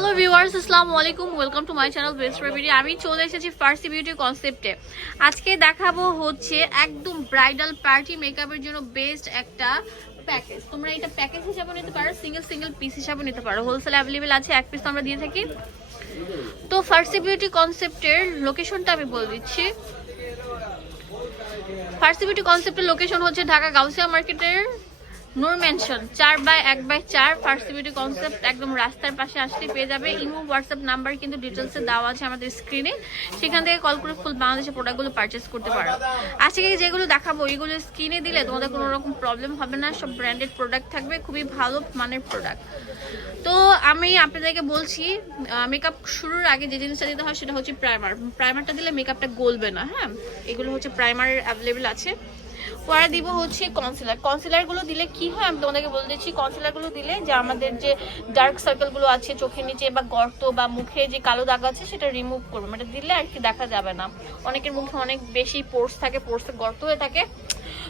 Hello viewers আসসালামু আলাইকুম welcome to my channel best beauty আমি চলে এসেছি ফার্সি বিউটি কনসেপ্টে আজকে দেখাবো হচ্ছে একদম ব্রাইডাল পার্টি মেকআপের জন্য বেস্ট একটা প্যাকেজ তোমরা এটা প্যাকেজ হিসাবে নিতে পারো সিঙ্গেল সিঙ্গেল পিস হিসাবে নিতে পারো। হোলসেল অ্যাভেলেবেল আছে, এক পিস আমরা দিয়ে থাকি। তো ফার্সি বিউটি কনসেপ্টের লোকেশনটা আমি বলে দিচ্ছি। ফার্সি বিউটি কনসেপ্টের লোকেশন হচ্ছে ঢাকা গাউসিয়া মার্কেটের নূর মেনশন চার বাই এক বাই চার ফার্সি বিউটি কনসেপ্ট একদম রাস্তার পাশে আসতে পেয়ে যাবে। ইমো, হোয়াটসঅ্যাপ নাম্বার কিন্তু ডিটেলসে দেওয়া আছে আমাদের স্ক্রিনে সেখান থেকে কল করে ফুল বাংলাদেশের প্রোডাক্টগুলো পারচেস করতে পারো। আজকে যেগুলো দেখাবো, ওইগুলো স্ক্রিনে দিলে তোমাদের কোনো রকম প্রবলেম হবে না। সব ব্র্যান্ডেড প্রোডাক্ট থাকবে, খুবই ভালো মানের প্রোডাক্ট তো আমি আপনাদেরকে বলছি মেকআপ শুরুর আগে যে জিনিসটা দিতে হয় সেটা হচ্ছে প্রাইমার প্রাইমারটা দিলে মেকআপটা গলবে না হ্যাঁ? এগুলো হচ্ছে প্রাইমার অ্যাভেলেবেল আছে। পরে দিব হচ্ছে কনসিলার কনসিলারগুলো দিলে কি হয়? আমি তোমাদেরকে বলে দিচ্ছি কনসিলারগুলো দিলে যে আমাদের যে ডার্ক সার্কেলগুলো আছে, চোখের নিচে বা গর্ত বা মুখে যে কালো দাগ আছে, সেটা রিমুভ করব। মানে দিলে আর কি দেখা যাবে না। অনেকের মুখে অনেক বেশি পোর্স থাকে পোর্সে গর্ত হয়ে থাকে।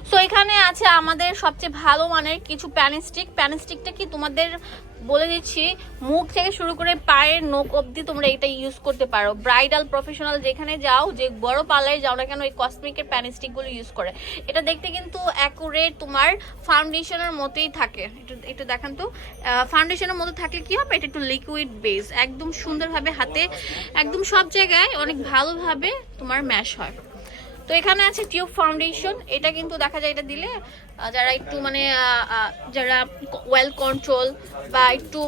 সো এখানে আছে আমাদের সবচেয়ে ভালো মানের কিছু প্যানিস্টিক। প্যানিস্টিকটা কি তোমাদের বলে দিচ্ছি, মুখ থেকে শুরু করে পায়ের নোক অবধি তোমরা এটা ইউজ করতে পারো। ব্রাইডাল প্রফেশনাল যেখানে যাও, যে বড় পার্লারে যাও না কেন, এই কসমেটিকের প্যানিস্টিকগুলো ইউজ করে। এটা দেখতে কিন্তু অ্যাকুরেট তোমার ফাউন্ডেশনের মতোই থাকে। একটু একটু দেখান তো। ফাউন্ডেশনের মতো থাকলে কি হবে? এটা একটু লিকুইড বেস একদম সুন্দরভাবে হাতে, একদম সব জায়গায় অনেক ভালোভাবে তোমার ম্যাশ হয়। তো এখানে আছে টিউব ফাউন্ডেশন এটা কিন্তু দেখা যায় এটা দিলে যারা একটু মানে যারা ওয়েল কন্ট্রোল বা একটু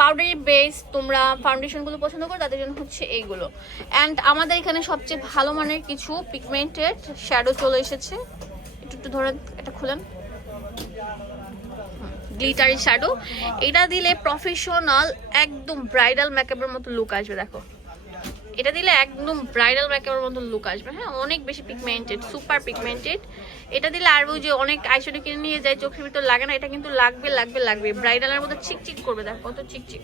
পাউডারি বেস তোমরা ফাউন্ডেশনগুলো পছন্দ করো, তাদের জন্য হচ্ছে এইগুলো। অ্যান্ড আমাদের এখানে সবচেয়ে ভালো মানের কিছু পিগমেন্টেড শ্যাডো চলে এসেছে। একটু একটু ধরে এটা খুলেন। গ্লিটারি শ্যাডো এটা দিলে প্রফেশনাল একদম ব্রাইডাল মেকআপের মতো লুক আসবে, দেখো। এটা দিলে একদম ব্রাইডাল মেকআপের মতো লুক আসবে। হ্যাঁ অনেক বেশি পিগমেন্টেড সুপার পিগমেন্টেড এটা দিলে আর ওই যে অনেক আইশ্যাডো কিনে নিয়ে যায়, চোখের ভিতর লাগে না, এটা কিন্তু লাগবে লাগবে লাগবে। ব্রাইডালের মতো চিকচিক করবে, দেখ কত চিকচিক।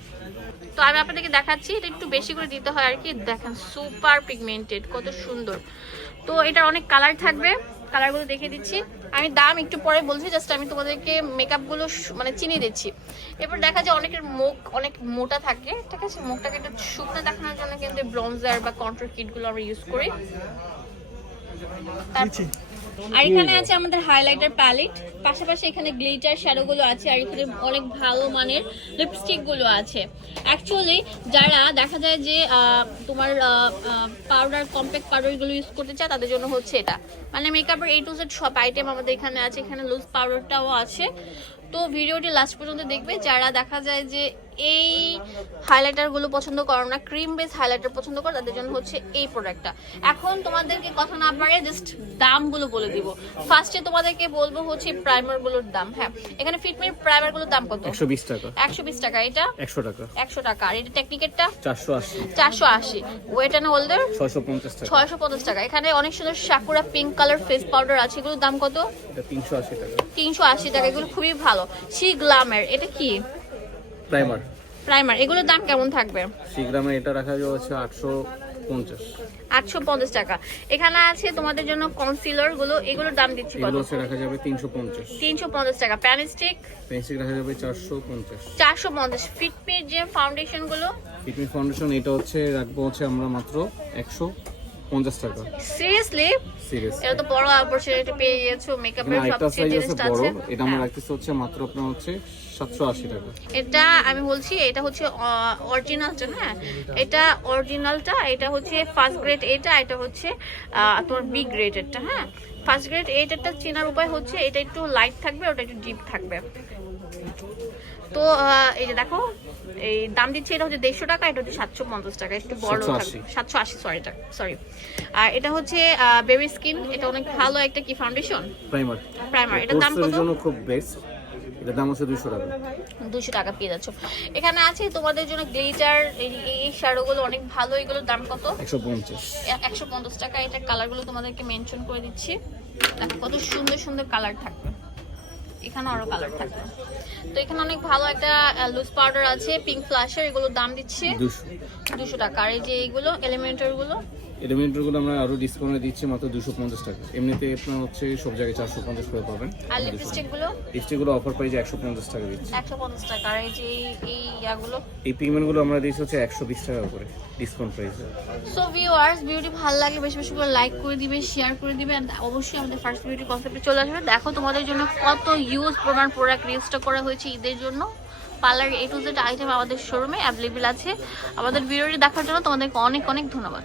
তো আমি আপনাদেরকে দেখাচ্ছি, এটা একটু বেশি করে দিতে হয় আর কি। দেখেন সুপার পিগমেন্টেড কত সুন্দর। তো এটা অনেক কালার থাকবে। কালারগুলো দেখিয়ে দিচ্ছি। আমি দাম একটু পরে বলছি জাস্ট আমি তোমাদেরকে মেকআপগুলো মানে চিনিয়ে দিচ্ছি। এরপর দেখা যায় অনেকের মুখ অনেক মোটা থাকে ঠিক আছে? মুখটাকে একটু শুকনো দেখানোর জন্য কিন্তু ব্রঞ্জার বা কন্ট্রোল কিটগুলো আমরা ইউজ করি। তারপর- আর এখানে আছে আমাদের হাইলাইটার প্যালেট পাশাপাশি এখানে গ্লিটার শ্যাডো গুলো আছে, আর এখানে অনেক ভালো মানের লিপস্টিকগুলো আছে। অ্যাকচুয়ালি যারা দেখা যায় যে তোমার পাউডার কম্প্যাক্ট পাউডারগুলো ইউজ করতে চায়, তাদের জন্য হচ্ছে এটা। মানে মেকআপের এ টু জেড সব আইটেম আমাদের এখানে আছে, এখানে লুজ পাউডারটাও আছে। তো ভিডিওটি লাস্ট পর্যন্ত দেখবে। যারা দেখা যায় যে এই হাইলাইটারগুলো পছন্দ করো না ক্রিম বেস হাইলাইটার পছন্দ করো তাদের জন্য হচ্ছে এই প্রোডাক্টটা এখন তোমাদেরকে কথা না পারে জাস্ট দামগুলো বলে দিব। ফার্স্টে তোমাদেরকে বলব হচ্ছে প্রাইমারগুলোর দাম হ্যাঁ। এখানে ফিটমির প্রাইমারগুলোর দাম কত? একশো বিশ টাকা। একশো বিশ টাকা এটা? একশো টাকা। একশো টাকা। আর এটা টেকনিকেরটা চারশো আশি। চারশো আশি। ওয়েট অ্যান্ড হোল্ডার ছয়শো পঞ্চাশ টাকা। ছয়শো পঞ্চাশ টাকা। এখানে অনেক সুন্দর Sakura pink colour face powder আছে এগুলোর দাম কত? এটা তিনশো আশি টাকা। তিনশো আশি টাকা এগুলো খুবই ভালো। সি গ্লামের এটা কি? প্রাইমার প্রাইমার এগুলোর দাম কেমন থাকবে? সিগ্রামে এটা রাখা যাওয়া হচ্ছে আটশো পঞ্চাশ। আটশো পঞ্চাশ টাকা। এখানে আছে তোমাদের জন্য কনসিলারগুলো এগুলোর দাম দিচ্ছি কত? এগুলো রাখা যাবে তিনশো পঞ্চাশ। তিনশো পঞ্চাশ টাকা। প্যানিস্টিক পেন্সিল রাখা যাবে চারশো পঞ্চাশ। চারশো পঞ্চাশ। ফিটমির যে ফাউন্ডেশনগুলো ফিটমি ফাউন্ডেশন এটা হচ্ছে রাখব হচ্ছে আমরা মাত্র একশো পঞ্চাশ টাকা। সিরিয়াসলি সিরিয়াস এটা তো বড় অপরচুনিটি পেয়ে গেছো মেকআপের সবচেয়ে জিনিসটা আছে এটা আমরা হ্যাঁ। রাখতেছি হচ্ছে মাত্র আপনার হচ্ছে সাতশো আশি টাকা। এটা আমি বলছি এটা হচ্ছে অরিজিনালটা হ্যাঁ? এটা অরিজিনালটা এটা হচ্ছে ফার্স্ট গ্রেড এটা এটা হচ্ছে আহ, তোমার বি গ্রেডেরটা হ্যাঁ? ফার্স্ট গ্রেড এইটারটা চেনার উপায় হচ্ছে এটা একটু লাইট থাকবে ওটা একটু ডিপ থাকবে। তো এই যে দেখো এই দাম দিচ্ছে এটা হচ্ছে দেড়শো টাকা এটা হচ্ছে সাতশো পঞ্চাশ টাকা একটু বড় সাতশো আশি। সরি সরি আর এটা হচ্ছে বেবি স্কিন এটা অনেক ভালো একটা কি ফাউন্ডেশন প্রাইমার প্রাইমার এটার দাম কত? খুব বেস্ট এটার দাম হচ্ছে দুশো টাকা। দুশো টাকা পেয়ে যাচ্ছ। এখানে আছে তোমাদের জন্য গ্লিটার এই শ্যাডোগুলো অনেক ভালো এগুলোর দাম কত? একশো পঞ্চাশ। একশো পঞ্চাশ টাকা এটার কালারগুলো তোমাদেরকে মেনশন করে দিচ্ছি। দেখো কত সুন্দর সুন্দর কালার থাকবে। এখানে আরও কালার থাকবে। তো এখানে অনেক ভালো একটা লুজ পাউডার আছে পিঙ্ক ফ্লাশের এগুলোর দাম দিচ্ছে দুশো। টাকা। আর এই যে এইগুলো এলিমেন্টার গুলো এই ডোমিনেটরগুলো আমরা আরও ডিসকাউন্টে দিচ্ছি মাত্র দুশো পঞ্চাশ টাকা। এমনিতে আপনার হচ্ছে সব জায়গায় চারশো পঞ্চাশ করে পাবেন। আর লিপস্টিকগুলো? লিপস্টিকগুলো অফার প্রাইসে একশো পঞ্চাশ টাকা দিচ্ছি। একশো পঞ্চাশ টাকা। আর এই যে এই- ইয়াগুলো? এই পিগমেন্টগুলো আমরা দিচ্ছি হচ্ছে একশো বিশ টাকা করে ডিসকাউন্ট প্রাইসে সো ভিউয়ার্স বিউটি ভালো লাগে বেশি বেশি করে লাইক করে দিবে শেয়ার করে দিবে অবশ্যই আমাদের ফার্স্ট বিউটি কনসেপ্টে চলে আসবে। দেখো তোমাদের জন্য কত ইউজ প্রমাণ প্রোডাক্ট রেজিস্টার করা হয়েছে ঈদের জন্য। Parlour A to Z item আমাদের শোরুমে অ্যাভেলেবেল আছে। আমাদের ভিডিওটি দেখার জন্য তোমাদেরকে অনেক অনেক ধন্যবাদ।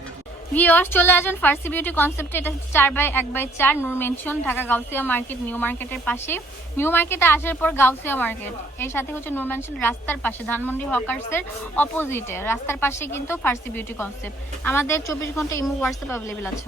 ভিউয়ার্স, চলে আসুন ফার্সি বিউটি কনসেপ্টে এটা চার বাই এক বাই চার, Noor mansion Dhaka Gausia market new মার্কেটের পাশে। নিউ মার্কেটে আসার পর গাউসিয়া মার্কেট এর সাথে হচ্ছে নূর মেনশন রাস্তার পাশে, ধানমন্ডি হকার্সের অপোজিটে রাস্তার পাশে কিন্তু ফার্সি বিউটি কনসেপ্ট আমাদের চব্বিশ ঘণ্টা ইমো হোয়াটসঅ্যাপ অ্যাভেলেবেল আছে।